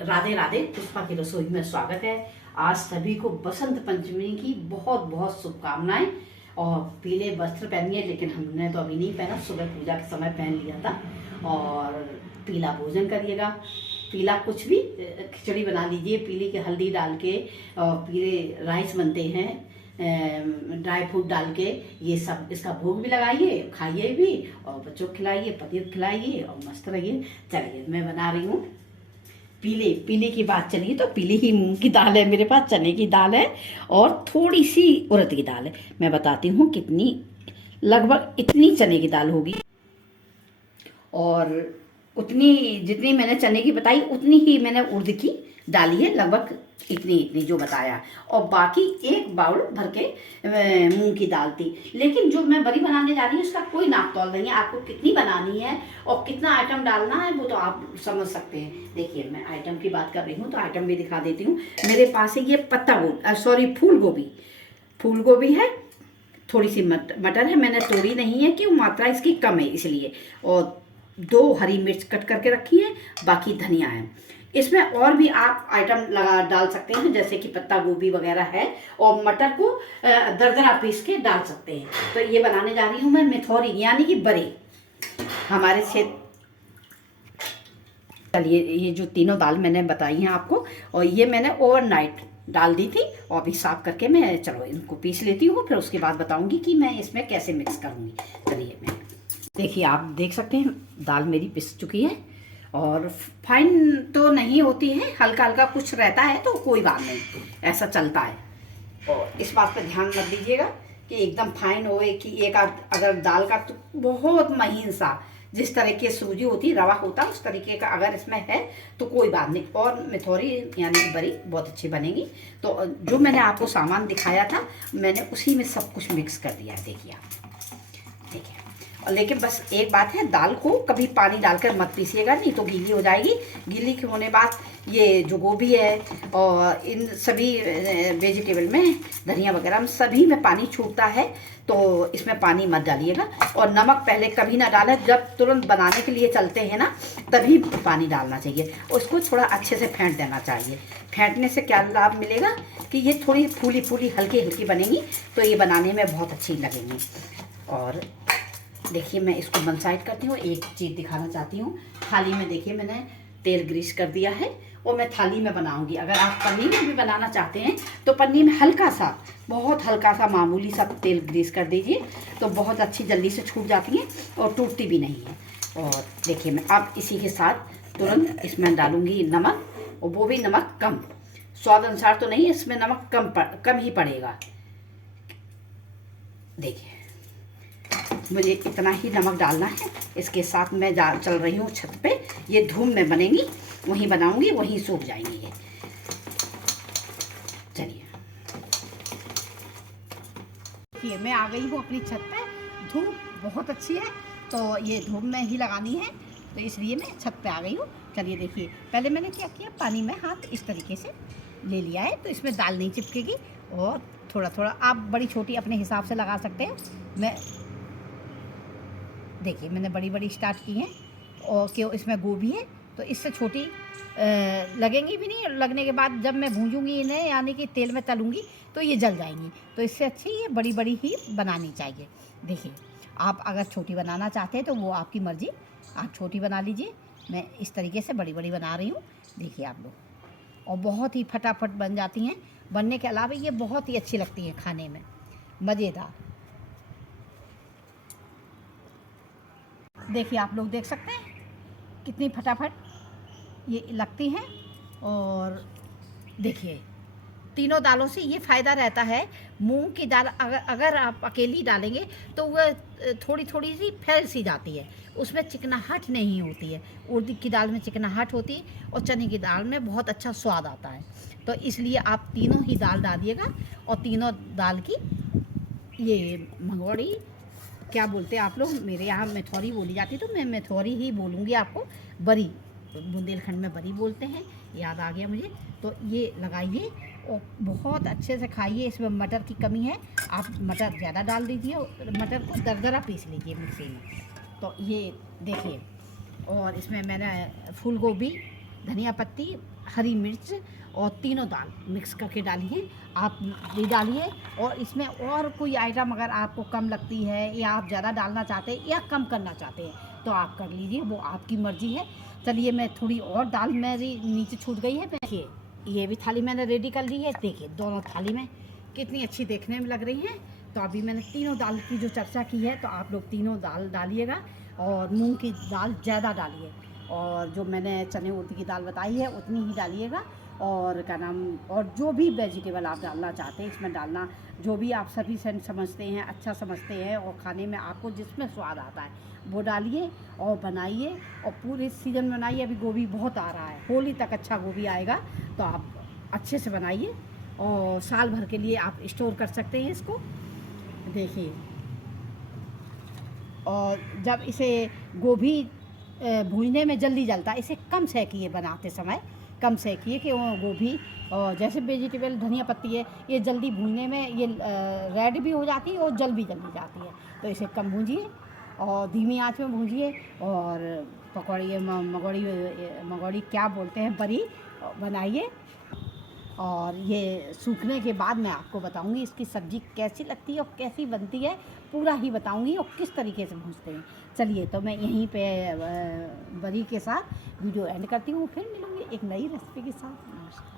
राधे राधे। पुष्पा की रसोई में स्वागत है। आज सभी को बसंत पंचमी की बहुत बहुत शुभकामनाएं। और पीले वस्त्र पहनिए, लेकिन हमने तो अभी नहीं पहना, सुबह पूजा के समय पहन लिया था। और पीला भोजन करिएगा, पीला कुछ भी, खिचड़ी बना लीजिए पीली के हल्दी डाल के, और पीले राइस बनते हैं ड्राई फ्रूट डाल के, ये सब इसका भोग भी लगाइए, खाइए भी और बच्चों को खिलाइए, पनीर खिलाइए और मस्त रहिए। चलिए मैं बना रही हूँ पीले की बात चलिए तो पीली ही मूंग की दाल है मेरे पास, चने की दाल है और थोड़ी सी उड़द की दाल है। मैं बताती हूँ कितनी, लगभग इतनी चने की दाल होगी और उतनी जितनी मैंने चने की बताई उतनी ही मैंने उड़द की डाली है, लगभग इतनी जो बताया। और बाकी एक बाउल भर के मूंग की दाल थी। लेकिन जो मैं बड़ी बनाने जा रही हूँ उसका कोई नाप तौल नहीं है, आपको कितनी बनानी है और कितना आइटम डालना है वो तो आप समझ सकते हैं। देखिए मैं आइटम की बात कर रही हूँ तो आइटम भी दिखा देती हूँ। मेरे पास है ये फूल गोभी है, थोड़ी सी मटर है, मैंने तोड़ी नहीं है क्यों, मात्रा इसकी कम है इसलिए। और 2 हरी मिर्च कट करके रखी है, बाकी धनिया है। इसमें और भी आप आइटम डाल सकते हैं, जैसे कि पत्ता गोभी वगैरह है, और मटर को दरदरा पीस के डाल सकते हैं। तो ये बनाने जा रही हूँ मैं मेथौरी, यानी कि बड़े हमारे क्षेत्र। चलिए ये जो तीनों दाल मैंने बताई हैं आपको, और ये मैंने ओवरनाइट डाल दी थी और अभी साफ करके मैं चलो इनको पीस लेती हूँ, फिर उसके बाद बताऊंगी कि मैं इसमें कैसे मिक्स करूँगी। चलिए मैं, देखिए आप देख सकते हैं दाल मेरी पिस चुकी है और फाइन तो नहीं होती है, हल्का हल्का कुछ रहता है तो कोई बात नहीं, ऐसा चलता है। और इस बात पर ध्यान रख दीजिएगा कि एकदम फाइन होए कि एक अगर दाल का तो बहुत महीन सा, जिस तरीके सूजी होती रवा होता उस तरीके का अगर इसमें है तो कोई बात नहीं। और मेथौरी यानी बड़ी बहुत अच्छी बनेगी। तो जो मैंने आपको सामान दिखाया था मैंने उसी में सब कुछ मिक्स कर दिया है, देखिए आप, देखिए। और लेकिन बस एक बात है, दाल को कभी पानी डालकर मत पीसिएगा, नहीं तो गीली हो जाएगी। गीली होने बाद ये जो गोभी है और इन सभी वेजिटेबल में, धनिया वगैरह में सभी में पानी छूटता है, तो इसमें पानी मत डालिएगा। और नमक पहले कभी ना डालें, जब तुरंत बनाने के लिए चलते हैं ना तभी पानी डालना चाहिए। उसको थोड़ा अच्छे से फेंट देना चाहिए। फेंटने से क्या लाभ मिलेगा कि ये थोड़ी फूली फूली हल्की हल्की बनेगी, तो ये बनाने में बहुत अच्छी लगेंगी। और देखिए मैं इसको वन साइड करती हूँ। एक चीज़ दिखाना चाहती हूँ, थाली में देखिए मैंने तेल ग्रीस कर दिया है और मैं थाली में बनाऊंगी। अगर आप पन्नी में भी बनाना चाहते हैं तो पन्नी में हल्का सा, बहुत हल्का सा मामूली सा तेल ग्रीस कर दीजिए, तो बहुत अच्छी जल्दी से छूट जाती हैं और टूटती भी नहीं है। और देखिए मैं अब इसी के साथ तुरंत इसमें डालूंगी नमक, और वो भी नमक कम, स्वाद अनुसार तो नहीं, इसमें नमक कम ही पड़ेगा। देखिए मुझे इतना ही नमक डालना है। इसके साथ मैं चल रही हूँ छत पे, ये धूम में बनेंगी, वहीं बनाऊंगी, वहीं सूख जाएंगी ये। चलिए ये मैं आ गई हूँ अपनी छत पे, धूप बहुत अच्छी है तो ये धूप में ही लगानी है, तो इसलिए मैं छत पे आ गई हूँ। चलिए देखिए पहले मैंने क्या किया, पानी में हाथ इस तरीके से ले लिया है, तो इसमें दाल नहीं चिपकेगी। और थोड़ा थोड़ा आप बड़ी छोटी अपने हिसाब से लगा सकते हैं। मैं देखिए मैंने बड़ी बड़ी स्टार्ट की हैं, और क्यों इसमें गोभी है तो इससे छोटी लगेंगी भी नहीं। लगने के बाद जब मैं भूंजूंगी इन्हें, यानी कि तेल में तलूंगी, तो ये जल जाएंगी। तो इससे अच्छी ये बड़ी बड़ी ही बनानी चाहिए। देखिए आप अगर छोटी बनाना चाहते हैं तो वो आपकी मर्ज़ी, आप छोटी बना लीजिए। मैं इस तरीके से बड़ी बड़ी बना रही हूँ, देखिए आप लोग। और बहुत ही फटाफट बन जाती हैं। बनने के अलावा ये बहुत ही अच्छी लगती हैं खाने में, मज़ेदार। देखिए आप लोग देख सकते हैं कितनी फटाफट ये लगती हैं। और देखिए तीनों दालों से ये फ़ायदा रहता है। मूंग की दाल अगर आप अकेली डालेंगे तो वह थोड़ी थोड़ी सी फैल सी जाती है, उसमें चिकनाहट नहीं होती है। उड़द की दाल में चिकनाहट होती है और चने की दाल में बहुत अच्छा स्वाद आता है। तो इसलिए आप तीनों ही दाल डालिएगा। और तीनों दाल की ये मंगोड़ी क्या बोलते हैं आप लोग, मेरे यहाँ मेथौरी बोली जाती है तो मैं मेथौरी ही बोलूँगी आपको। बरी बुंदेलखंड में बरी बोलते हैं, याद आ गया मुझे। तो ये लगाइए और बहुत अच्छे से खाइए। इसमें मटर की कमी है, आप मटर ज़्यादा डाल दीजिए, मटर को दरदरा पीस लीजिए मिक्सी में। तो ये देखिए, और इसमें मैंने फूल गोभी, धनिया पत्ती, हरी मिर्च और तीनों दाल मिक्स करके डालिए, आप ये डालिए। और इसमें और कोई आइटम अगर आपको कम लगती है या आप ज़्यादा डालना चाहते हैं या कम करना चाहते हैं तो आप कर लीजिए, वो आपकी मर्ज़ी है। चलिए मैं थोड़ी और दाल मेरी नीचे छूट गई है, देखिए ये भी थाली मैंने रेडी कर ली है। देखिए दोनों थाली में कितनी अच्छी देखने में लग रही हैं। तो अभी मैंने तीनों दाल की जो चर्चा की है, तो आप लोग तीनों दाल डालिएगा और मूंग की दाल ज़्यादा डालिए, और जो मैंने चने उड़द की दाल बताई है उतनी ही डालिएगा। और क्या नाम, और जो भी वेजिटेबल आप डालना चाहते हैं इसमें डालना, जो भी आप सफिशेंट समझते हैं, अच्छा समझते हैं और खाने में आपको जिसमें स्वाद आता है वो डालिए और बनाइए। और पूरे सीज़न बनाइए, अभी गोभी बहुत आ रहा है, होली तक अच्छा गोभी आएगा, तो आप अच्छे से बनाइए और साल भर के लिए आप स्टोर कर सकते हैं इसको। देखिए, और जब इसे गोभी भूनने में जल्दी जलता है, इसे कम सेकिए बनाते समय, कम सेकिए कि वो गोभी और जैसे वेजिटेबल धनिया पत्ती है ये जल्दी भूनने में ये रेड भी हो जाती है और जल भी जल्दी जाती है। तो इसे कम भूंजिए और धीमी आंच में भूंजिए। और पकौड़ी मगोड़ी क्या बोलते हैं, बरी बनाइए। और ये सूखने के बाद मैं आपको बताऊंगी इसकी सब्ज़ी कैसी लगती है और कैसी बनती है, पूरा ही बताऊंगी और किस तरीके से भूनते हैं। चलिए तो मैं यहीं पे बरी के साथ वीडियो एंड करती हूँ, फिर मिलूँगी एक नई रेसिपी के साथ। नमस्कार।